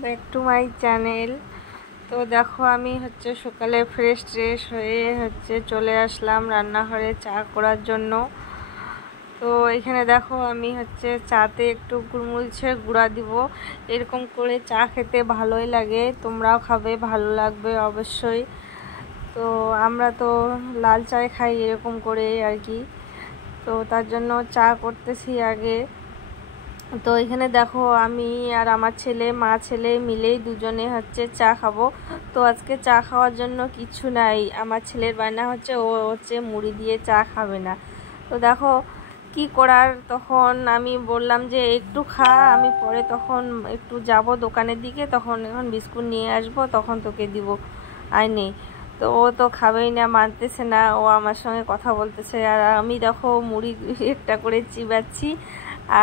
Back to my channel. তো দেখো আমি সকালে ফ্রেশ ট্রেশ হয়ে চলে আসলাম রান্নাঘরে চা করার জন্য। তো এখানে দেখো আমি চাতে একটু গোলমরিচের গুঁড়া দিব। এরকম করে চা খেতে ভালোই লাগে, তোমরাও খাবে, ভালো লাগবে অবশ্যই। তো আমরা তো লাল চায় খাই এরকম করে আর কি। তো তার জন্য চা করতেছি আগে। তো এখানে দেখো আমি আর আমার ছেলে, মা ছেলে মিলেই দুজনে চা খাবো। তো আজকে চা খাওয়ার জন্য কিছু নাই, আমার ছেলের বায়না ও মুড়ি দিয়ে চা খাবে না। তো দেখো কি করার, তখন আমি বললাম যে একটু খা, আমি পরে তখন একটু যাব দোকানের দিকে, তখন এখন বিস্কুট নিয়ে আসবো, তখন তোকে দিব, আয়। তো ও তো খাবেই না, মানতেছে না, ও আমার সঙ্গে কথা বলতেছে, আর আমি দেখো মুড়ি একটা করে চিবাচ্ছি।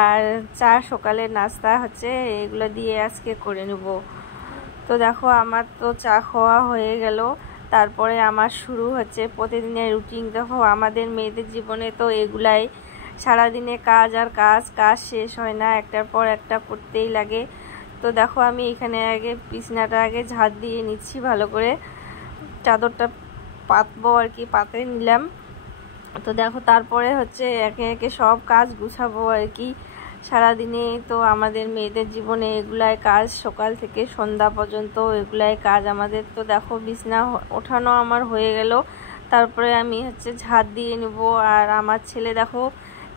আর চা সকালের নাস্তা এগুলো দিয়ে আজকে করে নেব। তো দেখো আমার তো চা খাওয়া হয়ে গেল। তারপরে আমার শুরু প্রতিদিনের রুটিন। দেখো আমাদের মেয়েদের জীবনে তো এগুলাই, সারাদিনে কাজ আর কাজ, কাজ শেষ হয় না, একটার পর একটা করতেই লাগে। তো দেখো আমি এখানে আগে বিছনাটা আগে ঝাড় দিয়ে নিচ্ছি ভালো করে, চাদরটা পাতবো আর কি, পাতে নিলাম। তো দেখো তারপরে একে একে সব কাজ গুছাবো আর কি। সারাদিনে তো আমাদের মেয়েদের জীবনে এগুলাই কাজ, সকাল থেকে সন্ধ্যা পর্যন্ত এগুলাই কাজ আমাদের। তো দেখো বিছনা ওঠানো আমার হয়ে গেল। তারপরে আমি ঝাড় দিয়ে নেব। আর আমার ছেলে দেখো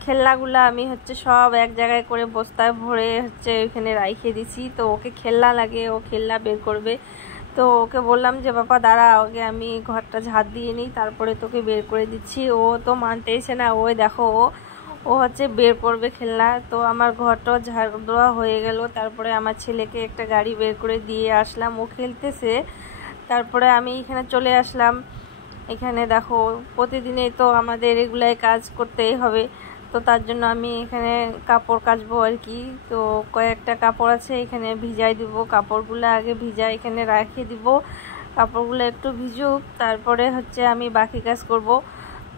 খেলনাগুলো আমি সব এক জায়গায় করে বস্তায় ভরে ওইখানে রাইখে দিছি। তো ওকে খেলনা লাগে, ও খেলনা বের করবে। তো ওকে বললাম যে বাবা দাঁড়া, ওকে আমি ঘরটা ঝাড় দিয়ে নিই, তারপরে তোকে বের করে দিচ্ছি। ও তো মানতেইছে না, ওই দেখো ও বের করবে খেলনা। তো আমার ঘরটাও ঝাড় দেওয়া হয়ে গেল। তারপরে আমার ছেলেকে একটা গাড়ি বের করে দিয়ে আসলাম, ও খেলতেছে। তারপরে আমি এখানে চলে আসলাম। এখানে দেখো প্রতিদিনই তো আমাদের এগুলাই কাজ করতেই হবে। তো তার জন্য আমি এখানে কাপড় কাচবো আর কি। তো কয়েকটা কাপড় আছে, এখানে ভিজাই দিব, কাপড়গুলো আগে ভিজাই এখানে রেখে দিব। কাপড়গুলো একটু ভিজুক, তারপরে আমি বাকি কাজ করব।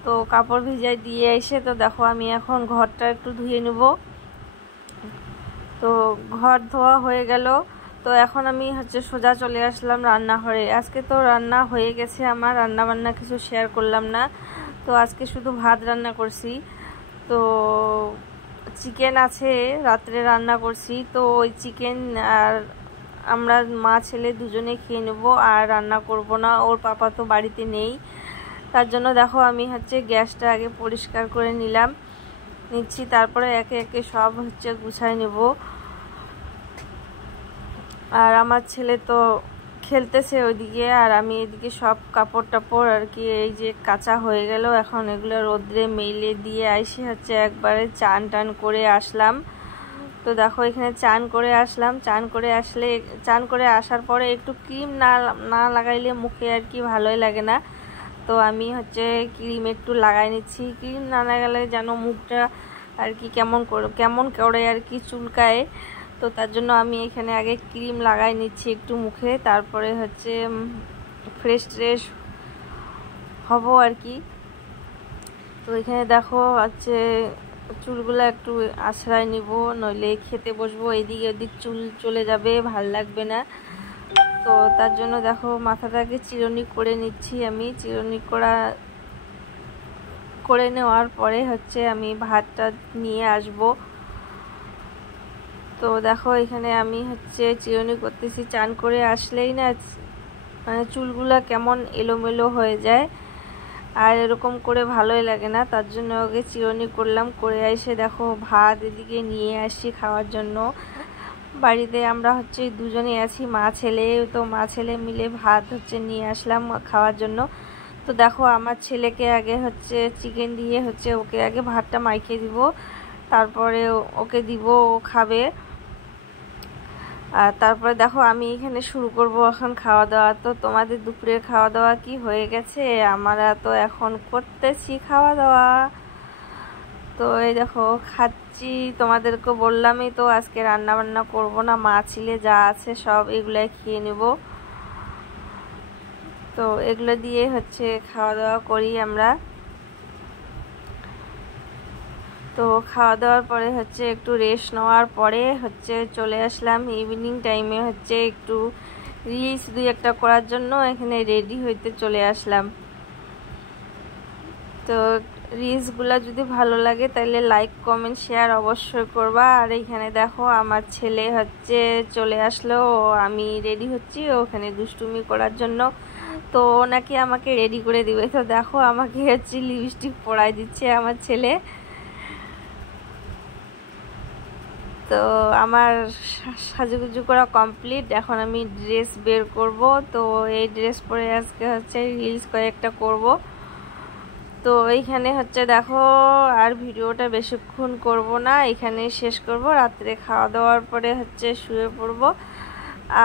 তো কাপড় ভিজাই দিয়ে এসে তো দেখো আমি এখন ঘরটা একটু ধুয়ে নেব। তো ঘর ধোয়া হয়ে গেল। তো এখন আমি সোজা চলে আসলাম রান্নাঘরে। আজকে তো রান্না হয়ে গেছে, আমার রান্না বান্না কিছু শেয়ার করলাম না। তো আজকে শুধু ভাত রান্না করছি। তো চিকেন আছে, রাত্রে রান্না করছি। তো ওই চিকেন আর আমরা মা ছেলে দুজনে খেয়ে নেব, আর রান্না করব না, ওর পাপা তো বাড়িতে নেই। তার জন্য দেখো আমি গ্যাসটা আগে পরিষ্কার করে নিচ্ছি, তারপরে একে একে সব গুছাই নেব। আর আমার ছেলে তো খেলতেছে ওইদিকে, আর আমি এদিকে সব কাপড় টাপড় আর কি এই যে কাঁচা হয়ে গেল। এখন এগুলো রোদ্রে মেলে দিয়ে আইসে একবারে চান টান করে আসলাম। তো দেখো এখানে চান করে আসলাম। চান করে আসার পরে একটু ক্রিম না লাগাইলে মুখে আর কি ভালোই লাগে না। তো আমি ক্রিম একটু লাগাই নিচ্ছি। ক্রিম না লাগালে যেন মুখটা আর কি কেমন করে আর কি চুলকায়। তো তার জন্য আমি এখানে আগে ক্রিম লাগাই নিচ্ছি একটু মুখে, তারপরে ফ্রেশ ট্রেশ হব আর কি। তো এখানে দেখো চুলগুলো একটু আছড়াই নিব, নইলে খেতে বসবো এদিক ওদিক চুল চলে যাবে, ভাল লাগবে না। তো তার জন্য দেখো মাথাটাকে চিরুনি করে নিচ্ছি আমি। চিরুনি করে নেওয়ার পরে আমি ভাতটা নিয়ে আসব। তো দেখো এখানে আমি চিরুনি করতেছি। চান করে আসলেই না মানে চুলগুলা কেমন এলোমেলো হয়ে যায়, আর এরকম করে ভালোই লাগে না। তার জন্য ওকে চিরুনি করলাম। করে এসে দেখো ভাত এদিকে নিয়ে আসি খাওয়ার জন্য। বাড়িতে আমরা দুজনে আছি, মা ছেলে। তো মা ছেলে মিলে ভাত নিয়ে আসলাম খাওয়ার জন্য। তো দেখো আমার ছেলেকে আগে চিকেন দিয়ে ওকে আগে ভাতটা মাইকে দিব, তারপরে ওকে দিব, ও খাবে। আর তারপরে দেখো আমি এখানে শুরু করব এখন খাওয়া দাওয়া। তো তোমাদের দুপুরের খাওয়া দাওয়া কি হয়ে গেছে? আমরা তো এখন করতেছি খাওয়া দাওয়া। তো এই দেখো খাচ্ছি, তোমাদেরকে বললামই তো আজকে রান্না বান্না করব না, মা ছেলে যা আছে সব এগুলাই খেয়ে নেব। তো এগুলো দিয়ে খাওয়া দাওয়া করি আমরা। তো খাওয়া দাওয়ার পরে হচ্ছে একটু রেস্ট নেওয়ার পরে হচ্ছে চলে আসলাম ইভিনিং টাইমে হচ্ছে একটু রিলস দুই একটা করার জন্য এখানে রেডি হইতে চলে আসলাম। তো রিলসগুলো যদি ভালো লাগে তাহলে লাইক কমেন্ট শেয়ার অবশ্যই করবা। আর এইখানে দেখো আমার ছেলে হচ্ছে চলে আসলো, আমি রেডি হচ্ছি ওখানে দুষ্টুমি করার জন্য। তো নাকি আমাকে রেডি করে দিবে। তো দেখো আমাকে হচ্ছে লিপস্টিক পরাই দিচ্ছে আমার ছেলে। তো আমার সাজুগুজু করা কমপ্লিট, এখন আমি ড্রেস বের করব। তো এই ড্রেস পরে আজকে হচ্ছে রিলস কয়েকটা করব। তো এইখানে হচ্ছে দেখো আর ভিডিওটা বেশিক্ষণ করব না, এখানে শেষ করব। রাত্রে খাওয়া দাওয়ার পরে হচ্ছে শুয়ে পড়ব।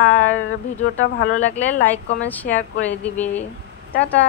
আর ভিডিওটা ভালো লাগলে লাইক কমেন্ট শেয়ার করে দিবে। টাটা।